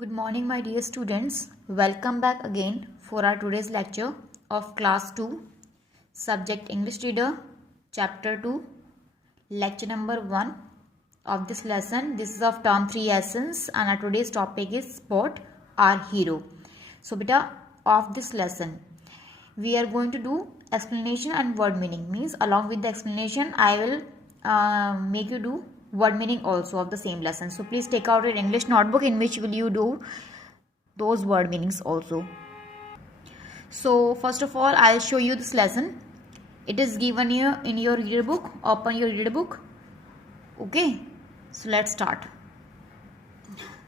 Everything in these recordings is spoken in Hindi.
Good morning, my dear students. Welcome back again for our today's lecture of class 2, subject English Reader, chapter 2, lecture number 1 of this lesson. This is of term 3 essence and our today's topic is sport, our hero. So beta, of this lesson we are going to do explanation and word meaning. Means along with the explanation I will make you do word meaning also of the same lesson. So please take out your English notebook in which will you do those word meanings also. So first of all I'll show you this lesson. It is given here in your reader book. Open your reader book. Okay, so let's start.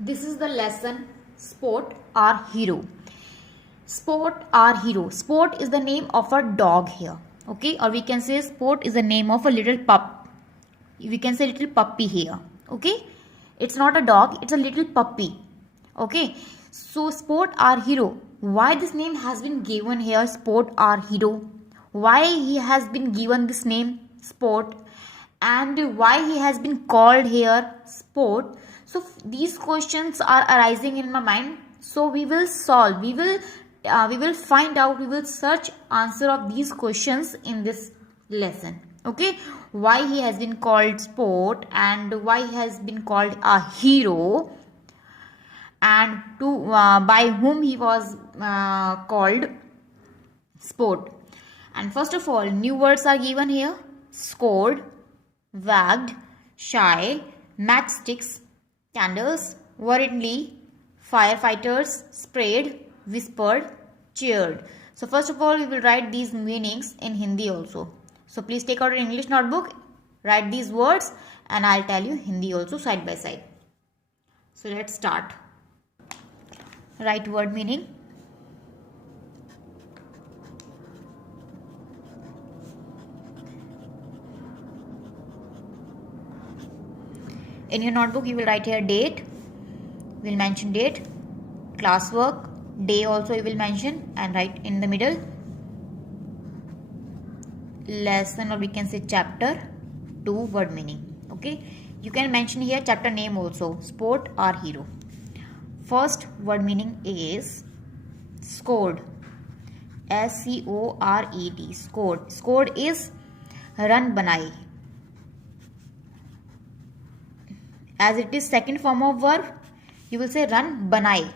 This is the lesson sport, our hero. Sport, our hero. Sport is the name of a dog here. Okay, or we can say Sport is the name of a little pup. We can say little puppy here. Okay, it's not a dog, it's a little puppy. Okay, so Sport, our hero. Why this name has been given here, Sport, our hero? Why he has been given this name, Sport, and why he has been called here, Sport? So these questions are arising in my mind. So we will solve. We will find out. We will search answer of these questions in this lesson. Okay, why he has been called Sport and why he has been called a hero, and to by whom he was called Sport. And first of all, new words are given here: scored, wagged, shy, matchsticks, candles, worriedly, firefighters, sprayed, whispered, cheered. So first of all, we will write these meanings in Hindi also. So please take out your English notebook, write these words, and I'll tell you Hindi also side by side. So let's start. Write word meaning. In your notebook, you will write here date. We'll mention date, classwork, day also you will mention, and write in the middle lesson, or we can say chapter 2 word meaning. Okay, you can mention here chapter name also, Sport, our hero. First word meaning is scored. SCORED. Scored. Scored is run banai. As it is second form of verb, you will say run banai.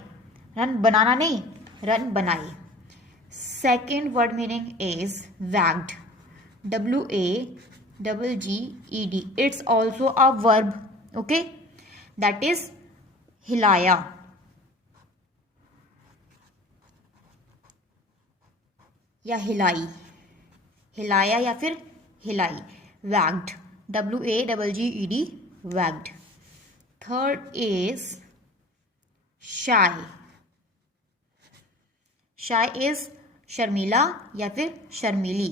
Run banana nahi, run banai. Second word meaning is wagged. WAGGED. It's also a verb. Okay, that is hilaya. या हिलाई, हिलाया या फिर हिलाई. Wagged. WAGGED. Wagged. Third is shy. Shy is शर्मीला या फिर शर्मीली.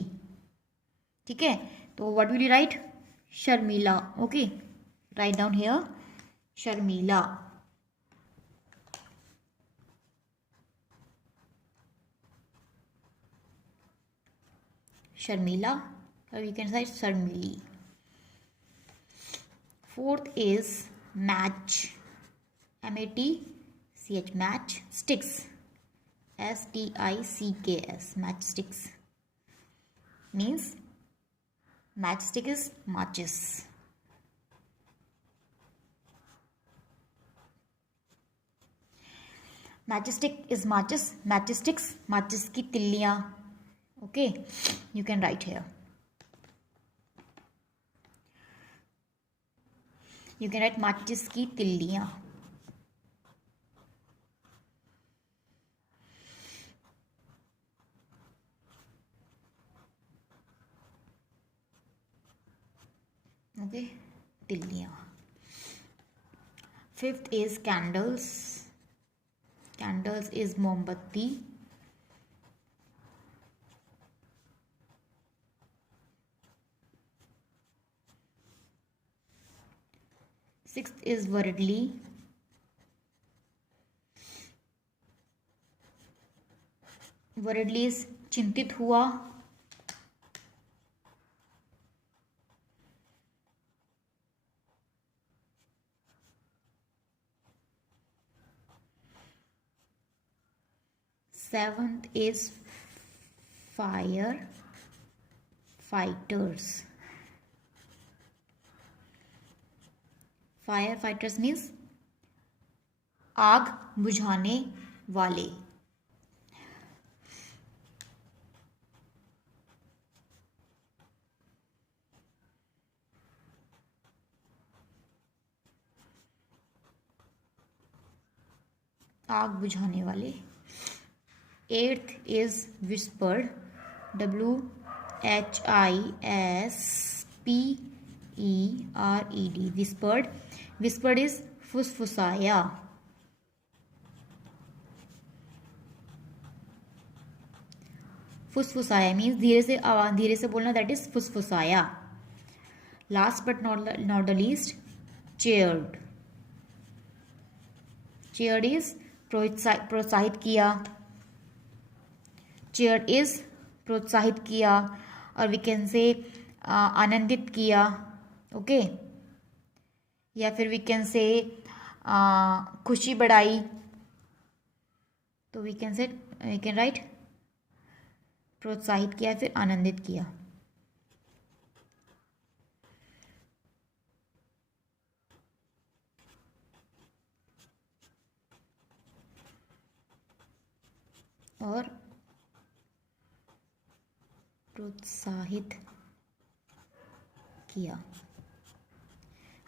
ठीक है, तो what will you write? Sharmila. Okay, write down here Sharmila. Sharmila, or we can say शर्मीली. Fourth is match. MATCH. Match sticks. STICKS. Matchsticks means matchstick is matches. Matchstick is matches. Matchsticks, matches की तिल्लियां. Okay, you can write here. You can write matches की तिल्लियां. Okay, तिल्लियां. Fifth is candles. Candles is मोमबत्ती. Sixth is worriedly. Worriedly is चिंतित हुआ. 7th is fire fighters. Fire fighters means आग बुझाने वाले. आग बुझाने वाले. 8th is whispered. WHISPERED. Whispered. Whispered is फुसफुसाया. फुसफुसाया मीन्स धीरे से बोलना, दैट इज फुसफुसाया. Last but not the least, cheered. Cheered is प्रोत्साहित किया. चेयर्ड इज प्रोत्साहित किया, और वी कैन से आनंदित किया. ओके, या फिर वी कैन से खुशी बढ़ाई. तो वी कैन राइट प्रोत्साहित किया फिर आनंदित किया. और प्रोत्साहित किया.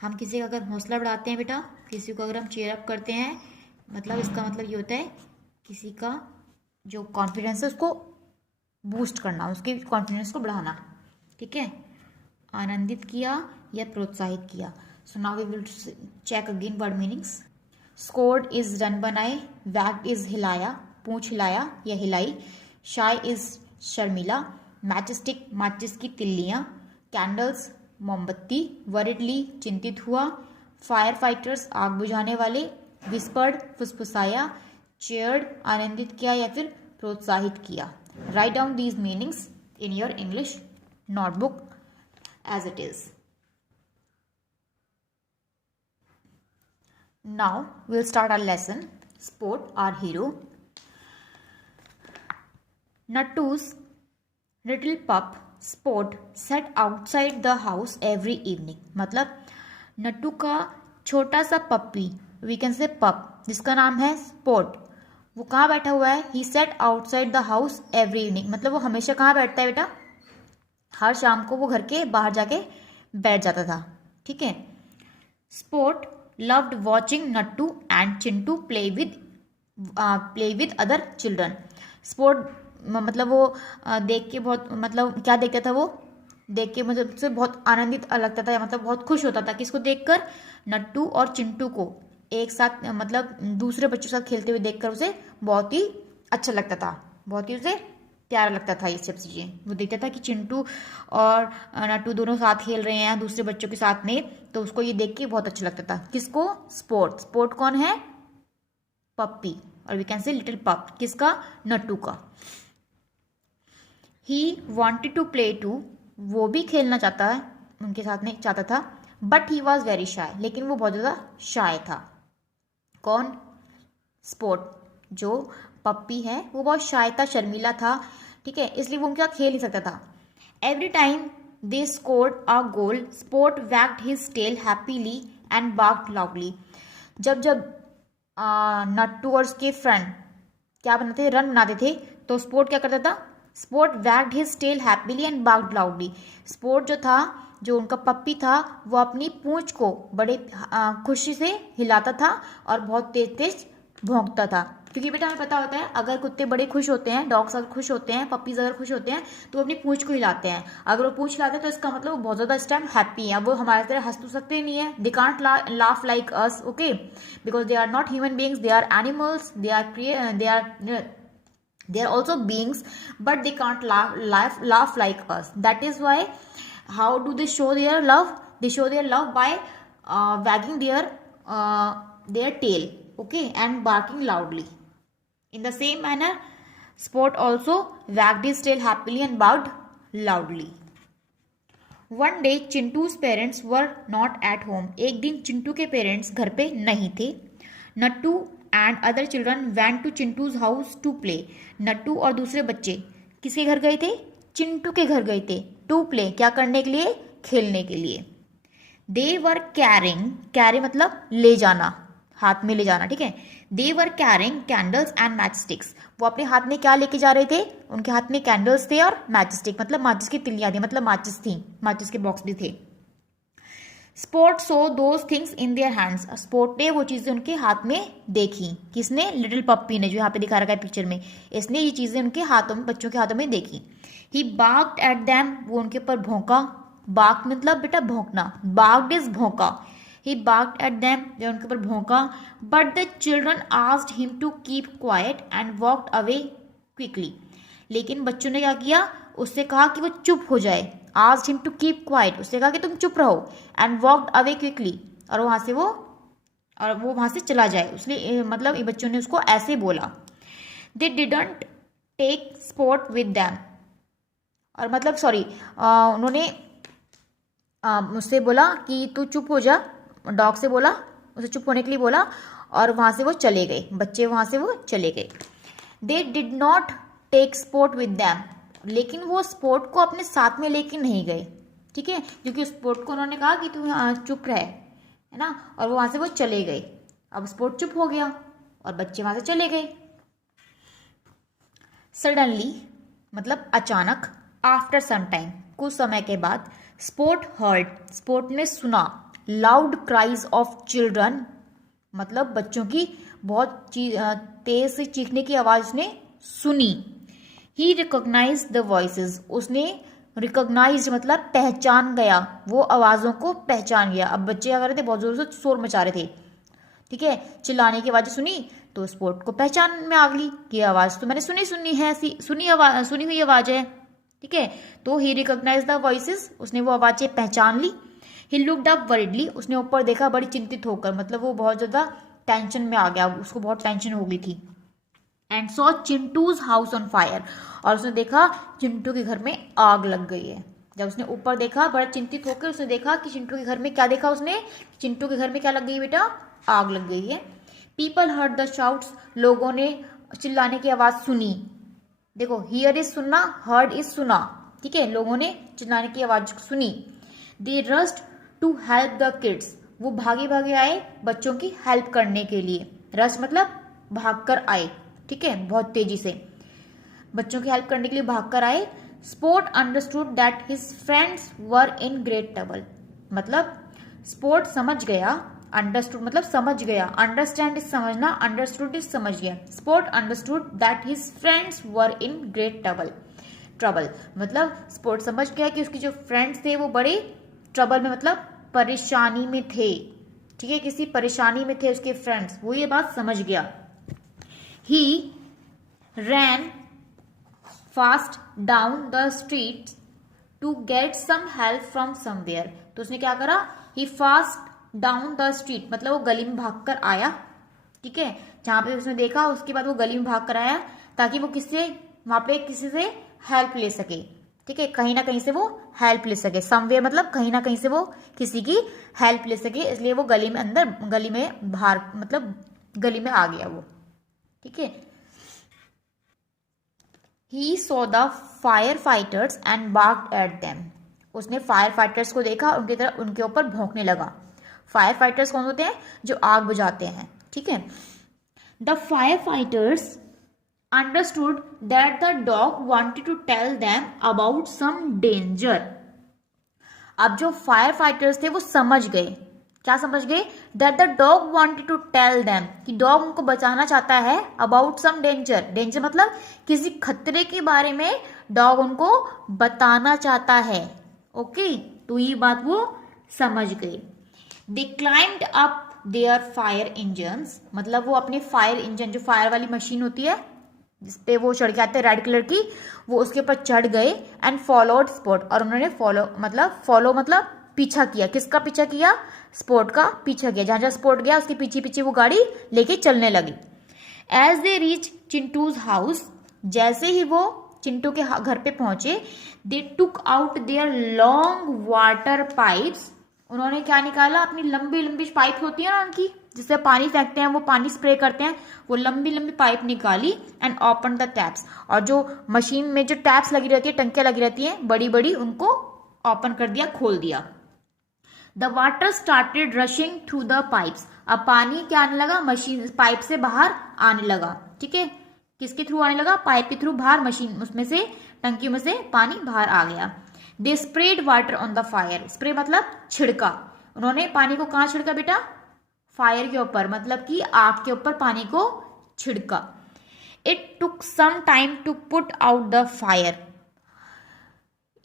हम किसी का अगर हौसला बढ़ाते हैं बेटा, किसी को अगर हम चीयर अप करते हैं, मतलब इसका मतलब ये होता है किसी का जो कॉन्फिडेंस है उसको बूस्ट करना, उसके कॉन्फिडेंस को बढ़ाना. ठीक है, आनंदित किया या प्रोत्साहित किया. So now we will check again word meanings. Scored is run बनाए. वैग्ड इज हिलाया, पूंछ हिलाया या हिलाई. शाय इज शर्मिला. मैचस्टिक माचिस की तिल्लियां. कैंडल्स मोमबत्ती. वरिडली चिंतित हुआ. फायर फाइटर्स आग बुझाने वाले. विस्पर्ड फुसफुसाया. चेयर्ड आनंदित किया या फिर प्रोत्साहित किया. Write down these meanings in your English notebook as it is. Now we'll start our lesson. Sport, our hero. Nattu's little pup Sport sat outside the house every evening. मतलब नट्टू का छोटा सा पप्पी, we can say pup, जिसका नाम है Sport, वो कहाँ बैठा हुआ है? He sat outside the house every evening. मतलब वो हमेशा कहाँ बैठता है बेटा? हर शाम को वो घर के बाहर जाके बैठ जाता था. ठीक है. Sport loved watching Nattu and Chintu play with other children. Sport मतलब वो देख के बहुत, मतलब क्या देखता था वो? देख के मतलब से बहुत आनंदित लगता था, मतलब बहुत खुश होता था. किसको देखकर? नट्टू और चिंटू को एक साथ, मतलब दूसरे बच्चों के साथ खेलते हुए देखकर उसे बहुत ही अच्छा लगता था, बहुत ही उसे प्यारा लगता था ये सब चीज़ें. वो देखता था कि चिंटू और नट्टू दोनों साथ खेल रहे हैं दूसरे बच्चों के साथ में, तो उसको ये देख के बहुत अच्छा लगता था. किसको? स्पोर्ट. स्पोर्ट कौन है? पप्पी, और वी कैन से लिटिल पप. किसका? नट्टू का. He wanted to play too, वो भी खेलना चाहता है, उनके साथ में चाहता था. But he was very shy, लेकिन वो बहुत ज़्यादा शाय था. कौन? स्पोर्ट. जो पप्पी है वो बहुत शाय था, शर्मीला था. ठीक है, इसलिए वो उनके साथ खेल नहीं सकता था. Every time they scored a goal Sport wagged his tail happily and barked loudly. जब जब नट्टू और उसके फ्रेंड क्या बनाते थे? रन बनाते थे. तो स्पोर्ट क्या करता था? Sport wagged his tail happily and barked loudly. Sport जो था, जो उनका पप्पी था, वो अपनी पूंछ को बड़े खुशी से हिलाता था और बहुत तेज तेज भौंकता था. क्योंकि बेटा हमें पता होता है, अगर कुत्ते बड़े खुश होते हैं, डॉग्स अगर खुश होते हैं, पपीज अगर खुश होते हैं, तो वो अपनी पूंछ को हिलाते हैं. अगर वो पूंछ हिलाते हैं तो इसका मतलब वो बहुत ज़्यादा इस टाइम हैप्पी है. वो हमारे तरह हंस तो सकते नहीं है. They can't laugh like us, okay, because they are not human beings, they are animals, they are also beings, but they can't laugh like us. That is why, how do they show their love? They show their love by wagging their tail, okay, and barking loudly. In the same manner, Sport also wagged his tail happily and barked loudly. One day Chintu's parents were not at home. एक दिन चिंटू के पेरेंट्स घर पे नहीं थे. Nattu and other children went to Chintu's house to play. Nattu और दूसरे बच्चे किसके घर गए थे? चिंटू के घर गए थे। टू प्ले, क्या करने के लिए? खेलने के लिए। दे वर कैरिंग, कैरी मतलब ले जाना, हाथ में ले जाना, ठीक है। They were carrying candles and match sticks, वो अपने हाथ में क्या लेके जा रहे थे? उनके हाथ में कैंडल्स थे और मैच स्टिक मतलब माचिस की तिलियां थी, मतलब माचिस थी, माचिस के बॉक्स भी थे। Sport so those things in their hands, sport ने वो चीज़ें उनके हाथ में देखी। किसने? लिटिल पप्पी ने, जो यहाँ पे दिखा रखा है पिक्चर में, इसने ये चीज़ें उनके हाथों में, बच्चों के हाथों में देखी। ही बार्क्ड एट देम, वो उनके ऊपर भौंका। बार्क मतलब बेटा भौंकना, बार्क्ड इज भौंका। ही बार्क्ड एट देम, जो उनके ऊपर भौंका। But the children asked him to keep quiet and walked away quickly, लेकिन बच्चों ने क्या किया? उससे कहा कि वो चुप हो जाए। Asked him to keep quiet, उससे कहा कि तुम चुप रहो। एंड वॉक्ड अवे क्विकली, और वो वहां से चला जाए, इसलिए मतलब ये बच्चों ने उसको ऐसे बोला। They didn't take Sport with them, और मतलब सॉरी, उन्होंने मुझसे बोला कि तू चुप हो जा, डॉग से बोला, उसे चुप होने के लिए बोला, और वहां से वो चले गए, बच्चे वहां से वो चले गए। They did not take Sport with them, लेकिन वो स्पोर्ट को अपने साथ में लेके नहीं गए, ठीक है, क्योंकि स्पोर्ट को उन्होंने कहा कि तू यहाँ चुप रहे, है ना, और वो वहां से वो चले गए। अब स्पोर्ट चुप हो गया और बच्चे वहां से चले गए। सडनली मतलब अचानक, आफ्टर सम टाइम, कुछ समय के बाद, स्पोर्ट हर्ड, स्पोर्ट ने सुना, लाउड क्राइज ऑफ चिल्ड्रन, मतलब बच्चों की बहुत तेज से चीखने की आवाज उसने सुनी। ही रिकॉग्नाइज द वॉइसेस, उसने रिकॉग्नाइज मतलब पहचान गया, वो आवाज़ों को पहचान गया। अब बच्चे क्या कर रहे थे? बहुत जोर से शोर मचा रहे थे, ठीक है, चिल्लाने की आवाज़ सुनी तो स्पोर्ट को पहचान में आ गई कि आवाज़ तो मैंने सुनी है, सुनी हुई आवाज़ है, ठीक है। तो ही रिकॉग्नाइज द वॉइसेस, उसने वो आवाज़ें पहचान ली। ही लुक्ड अप वरीडली, उसने ऊपर देखा बड़ी चिंतित होकर, मतलब वो बहुत ज़्यादा टेंशन में आ गया, उसको बहुत टेंशन हो गई थी। And saw Chintu's house on fire, और उसने देखा चिंटू के घर में आग लग गई है। जब उसने ऊपर देखा, बड़ा चिंतित होकर उसने देखा कि चिंटू के घर में क्या देखा उसने? चिंटू के घर में क्या लग गई बेटा? आग लग गई है। पीपल हर्ड द शाउट्स, लोगों ने चिल्लाने की आवाज सुनी। देखो, हियर इज सुनना, हर्ड इज सुना, ठीक है, लोगों ने चिल्लाने की आवाज सुनी। दे rushed to help the kids, वो भागे भागे आए बच्चों की हेल्प करने के लिए। रस्ट मतलब भागकर आए, ठीक है, बहुत तेजी से बच्चों की हेल्प करने के लिए भागकर आए। Sport understood that his friends were in great trouble, मतलब स्पोर्ट समझ गया, अंडरस्टूड मतलब समझ गया, अंडरस्टैंड इज समझना, अंडरस्टूड इज समझ गया। Sport understood that his friends were in great trouble मतलब स्पोर्ट समझ गया कि उसके जो फ्रेंड्स थे वो बड़े ट्रबल में मतलब परेशानी में थे, ठीक है, किसी परेशानी में थे उसके फ्रेंड्स, वो ये बात समझ गया। ही ran fast down the street to get some help from somewhere, तो उसने क्या करा? he fast down the street मतलब वो गली में भागकर आया, ठीक है, जहां पे उसने देखा उसके बाद वो गली में भागकर आया ताकि वो वहां पे किसी से हेल्प ले सके, ठीक है, कहीं ना कहीं से वो हेल्प ले सके। समवेयर मतलब कहीं ना कहीं से वो किसी की हेल्प ले सके, इसलिए वो गली में बाहर मतलब गली में आ गया वो, ठीक है। He saw the firefighters and barked at them, उसने फायर फाइटर्स को देखा, उनके ऊपर भौंकने लगा। फायर फाइटर्स कौन होते हैं? जो आग बुझाते हैं, ठीक है। The fire fighters understood that the dog wanted to tell them about some danger, अब जो फायर फाइटर्स थे वो समझ गए, क्या समझ गए? That the dog wanted to tell them, कि डॉग उनको बचाना चाहता है, अबाउट सम डेंजर, डेंजर मतलब किसी खतरे के बारे में डॉग उनको बताना चाहता है, ओके, तो ये बात वो समझ गए। They climbed up their fire engines, मतलब वो अपने फायर इंजन, जो फायर वाली मशीन होती है जिसपे वो चढ़ के आते हैं रेड कलर की, वो उसके ऊपर चढ़ गए। एंड फॉलोड स्पोर्ट, और उन्होंने फॉलो मतलब पीछा किया, किसका पीछा किया? स्पोर्ट का पीछा किया, जहां जहां स्पोर्ट गया उसके पीछे पीछे वो गाड़ी लेके चलने लगी। As they reach Chintu's house, जैसे ही वो चिंटू के घर पे पहुंचे, they took out their long water pipes, उन्होंने क्या निकाला? अपनी लंबी लंबी पाइप होती है ना उनकी, जिससे पानी फेंकते हैं, वो पानी स्प्रे करते हैं, वो लंबी लंबी पाइप निकाली एंड ओपन द टैप्स, और जो मशीन में जो टैप्स लगी रहती है, टंकियां लगी रहती हैं बड़ी बड़ी, उनको ओपन कर दिया, खोल दिया। The water started rushing through the pipes, अब पानी क्या आने लगा, मशीन पाइप से बाहर आने लगा। ठीक है, किसके थ्रू आने लगा, पाइप के थ्रू बाहर, मशीन उसमें से, टंकियों में से पानी बाहर आ गया। They spread water on the fire, spray मतलब छिड़का, उन्होंने पानी को कहाँ छिड़का बेटा, फायर के ऊपर, मतलब कि आग के ऊपर पानी को छिड़का। It took some time to put out the fire,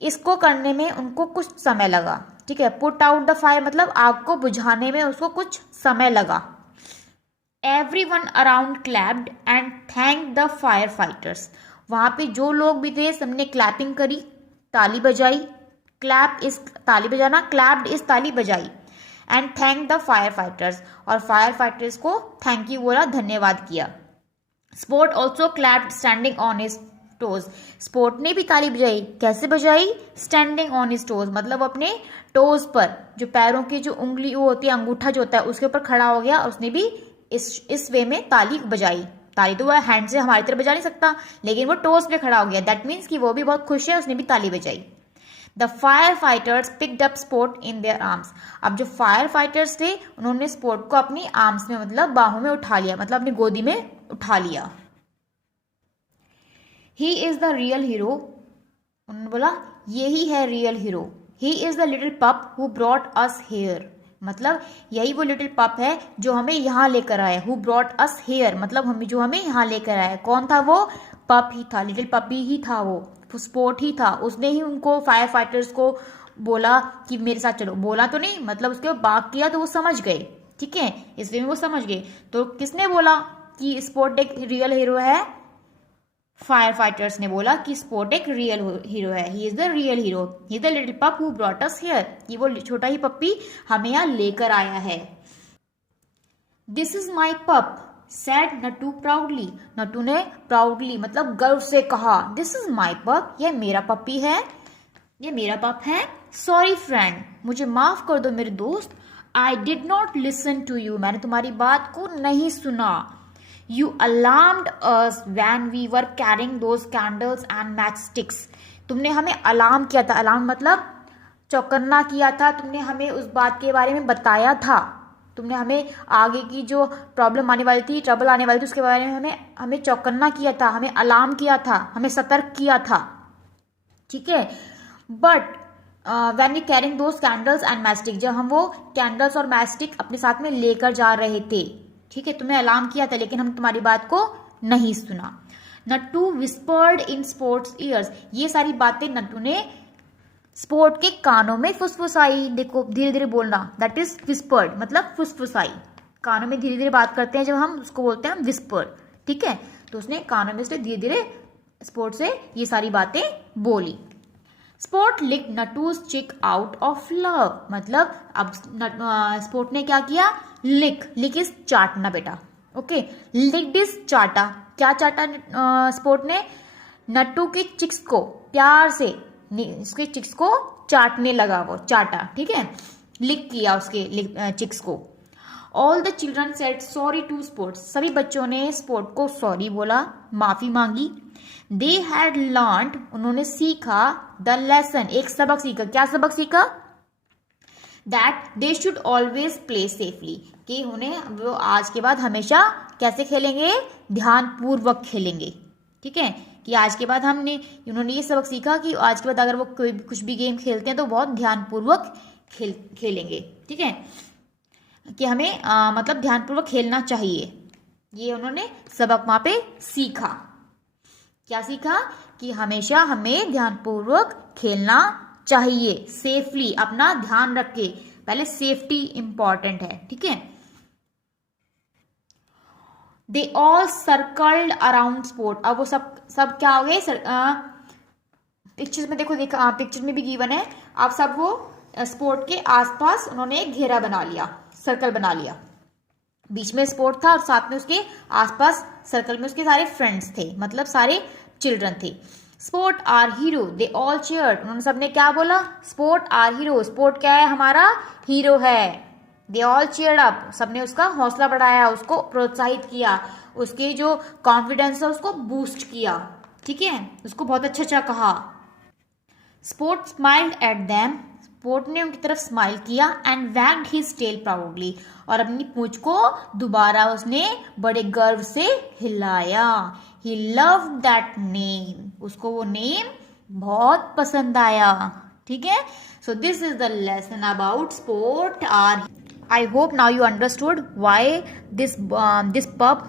इसको करने में उनको कुछ समय लगा। ठीक है, पुट आउट द फायर मतलब आग को बुझाने में उसको कुछ समय लगा। Everyone around clapped and thank the fire fighters, वहां पे जो लोग भी थे सबने क्लैपिंग करी, ताली बजाई। क्लैप इस ताली बजाना, क्लैप्ड इस ताली बजाई। And thank the fire fighters, और फायर फाइटर्स को थैंक यू बोला, धन्यवाद किया। Sport also clapped standing on his toes, sport ने भी ताली बजाई, कैसे बजाई, स्टैंडिंग ऑन हिज टोज मतलब अपने टोज पर, जो पैरों की जो उंगली वो होती है, अंगूठा जो होता है उसके ऊपर खड़ा हो गया, उसने भी इस वे में ताली बजाई। ताली तो वह हैंड से हमारी तरह बजा नहीं सकता, लेकिन वो टोज पे खड़ा हो गया, दैट मीन्स कि वो भी बहुत खुश है, उसने भी ताली बजाई। The fire fighters picked up sport in their arms, अब जो फायर फाइटर्स थे उन्होंने स्पोर्ट को अपनी आर्म्स में मतलब बाहों में उठा लिया, मतलब अपनी गोदी में उठा लिया। He is the real hero, उन्होंने बोला यही है real hero. He is the little पप हु ब्रॉट अस हेयर, मतलब यही वो लिटिल पप है जो हमें यहाँ लेकर आया। हु ब्रॉट अस हेयर मतलब हमें जो हमें यहाँ लेकर आया। कौन था वो, पप ही था, लिटिल पपी ही था, वो स्पोर्ट ही था, उसने ही उनको फायर फाइटर्स को बोला कि मेरे साथ चलो, बोला तो नहीं मतलब उसके बात किया तो वो समझ गए। ठीक है, इसलिए वो समझ गए। तो किसने बोला कि स्पोर्ट एक रियल हीरो है, फायर फाइटर्स ने बोला कि स्पोर्ट एक रियल हीरो है, he is the real hero, he is the little पप हु ब्रॉट अस हियर, कि वो छोटा ही पप्पी हमें यहाँ लेकर आया है। दिस इज माई पप सैड नटू प्राउडली, नटू ने प्राउडली मतलब गर्व से कहा, दिस इज माई पप, यह मेरा पप्पी है, ये मेरा पप है। सॉरी फ्रेंड, मुझे माफ कर दो मेरे दोस्त। I did not listen to you, मैंने तुम्हारी बात को नहीं सुना। You alarmed us when we were carrying those candles and matchsticks. तुमने हमें अलार्म किया था, अलार्म मतलब चौकन्ना किया था, तुमने हमें उस बात के बारे में बताया था, तुमने हमें आगे की जो प्रॉब्लम आने वाली थी, ट्रबल आने वाली थी, उसके बारे में हमें चौकन्ना किया था, हमें अलार्म किया था, हमें सतर्क किया था। ठीक है, but when we carrying those candles and matchstick, जब हम वो कैंडल्स और मैचस्टिक अपने साथ में लेकर जा रहे थे, ठीक है, तुम्हें अलार्म किया था लेकिन हम तुम्हारी बात को नहीं सुना। Nattu whispered in sports years, ये सारी बातें नट्टू ने स्पोर्ट के कानों में फुसफुसाई। देखो धीरे धीरे बोलना, दैट इज विस्पर्ड मतलब फुसफुसाई, कानों में धीरे धीरे बात करते हैं जब हम उसको बोलते हैं विस्पर्ड। ठीक है, तो उसने कानों में से धीरे धीरे स्पोर्ट से ये सारी बातें बोली। स्पोर्ट लिक नटूज चिक आउट ऑफ लव, मतलब अब स्पोर्ट ने क्या किया, लिक इज चाटना बेटा। ओके, लिक डिस चाटा, क्या चाटा स्पोर्ट ने, नट्टू के चिक्स को प्यार से, उसके चिक्स को चाटने लगा, वो चाटा। ठीक है, लिक किया उसके चिक्स को। All the children said sorry to Sports, सभी बच्चों ने स्पोर्ट को सॉरी बोला, माफी मांगी। दे हैड लर्न्ड, उन्होंने सीखा, द लेसन, एक सबक सीखा। क्या सबक सीखा, that they should always play safely, कि उन्हें वो आज के बाद हमेशा कैसे खेलेंगे, ध्यान पूर्वक खेलेंगे। ठीक है, कि आज के बाद उन्होंने ये सबक सीखा कि आज के बाद अगर वो कोई कुछ भी गेम खेलते हैं तो बहुत ध्यानपूर्वक खेलेंगे। ठीक है, कि हमें मतलब ध्यानपूर्वक खेलना चाहिए, ये उन्होंने सबक वहां पे सीखा। क्या सीखा, कि हमेशा हमें ध्यानपूर्वक खेलना चाहिए, सेफली, अपना ध्यान रख के, पहले सेफ्टी इंपॉर्टेंट है। ठीक है, they all circled around sport, अब वो सब क्या हो गए, पिक्चर्स में देखो, पिक्चर में भी गिवन है, अब सब वो स्पोर्ट के आसपास उन्होंने एक घेरा बना लिया, सर्कल बना लिया, बीच में स्पोर्ट था और साथ में उसके आसपास सर्कल में उसके सारे फ्रेंड्स थे, मतलब सारे चिल्ड्रन थे। Sport are hero, they all cheered, उन्होंने सबने क्या बोला, स्पोर्ट आर हीरो, स्पोर्ट क्या है, हमारा हीरो है। दे ऑल चीयर्ड अप, सबने उसका हौसला बढ़ाया, उसको प्रोत्साहित किया, उसके जो कॉन्फिडेंस है उसको बूस्ट किया, ठीक है, उसको बहुत अच्छा अच्छा कहा। Sport smiled at them, Sport ने उनकी तरफ स्माइल किया, and wagged his tail proudly, और अपनी पूंछ को दोबारा उसने बड़े गर्व से हिलाया। ही लव्ड दैट नेम, उसको वो नेम बहुत पसंद आया, ठीक है। So this is the lesson about Sport are. I hope now you understood why this pup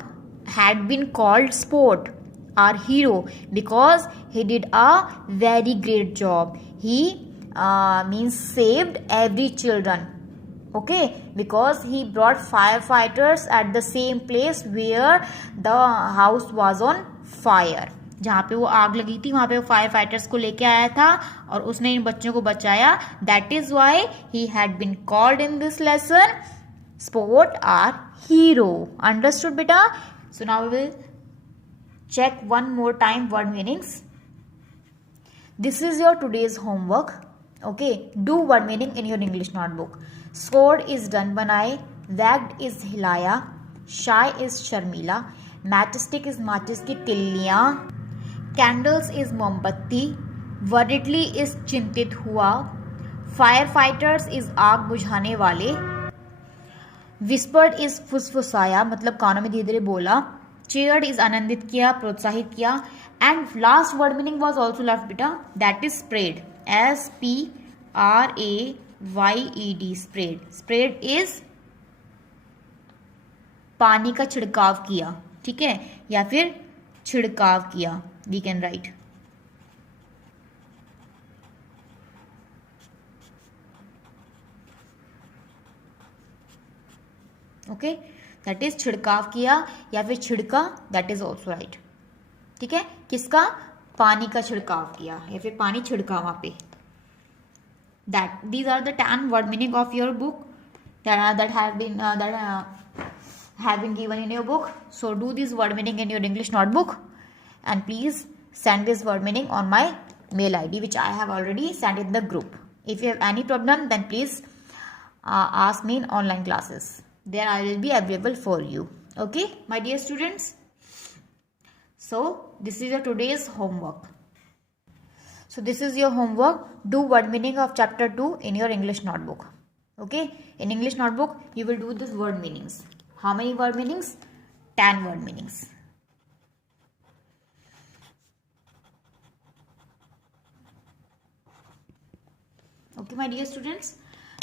had been called Sport, our hero, because he did a very great job. He means saved every children. Okay, because he brought firefighters at the same place where the house was on fire. जहाँ पे वो आग लगी थी वहाँ पे वो फायर फाइटर्स को लेके आया था और उसने इन बच्चों को बचाया. That is why he had been called in this lesson Sport are hero. Understood बेटा? So now we will check one more time word meanings. This is your today's homework. Okay, do word meaning in your English notebook. Scored is done बनाए, wagged is हिलाया, shy is Sharmila, matchstick is माचिस की तिल्लियाँ, candles is मोमबत्ती, worriedly is चिंतित हुआ, firefighters is आग बुझाने वाले, whispered is फुसफुसाया मतलब कानों में धीरे धीरे बोला, cheered is आनंदित किया, प्रोत्साहित किया, and last word meaning was also left बेटा, that is sprayed, SPRAYED, sprayed. Sprayed is पानी का छिड़काव किया, ठीक है, या फिर छिड़काव किया, we can write. Okay, that is छिड़काव किया या फिर छिड़का, दैट इज ऑल्सो राइट. ठीक है, किसका? पानी का छिड़काव किया या फिर पानी छिड़का वहां पे. That these are the 10 word meaning of your book that have been given in your book. So do this word meaning in your English notebook and please send this word meaning on my mail ID which I have already sent in the group. If you have any problem then please ask me in online classes. There I will be available for you. Okay, my dear students. So this is your today's homework. So this is your homework. Do word meaning of chapter 2 in your English notebook. Okay, in English notebook you will do this word meanings. How many word meanings? 10 word meanings. Okay, my dear students.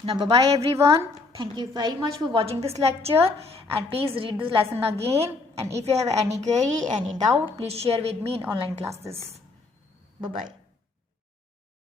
Now, bye-bye everyone. Thank you very much for watching this lecture. And please read this lesson again. And if you have any query, any doubt, please share with me in online classes. Bye-bye.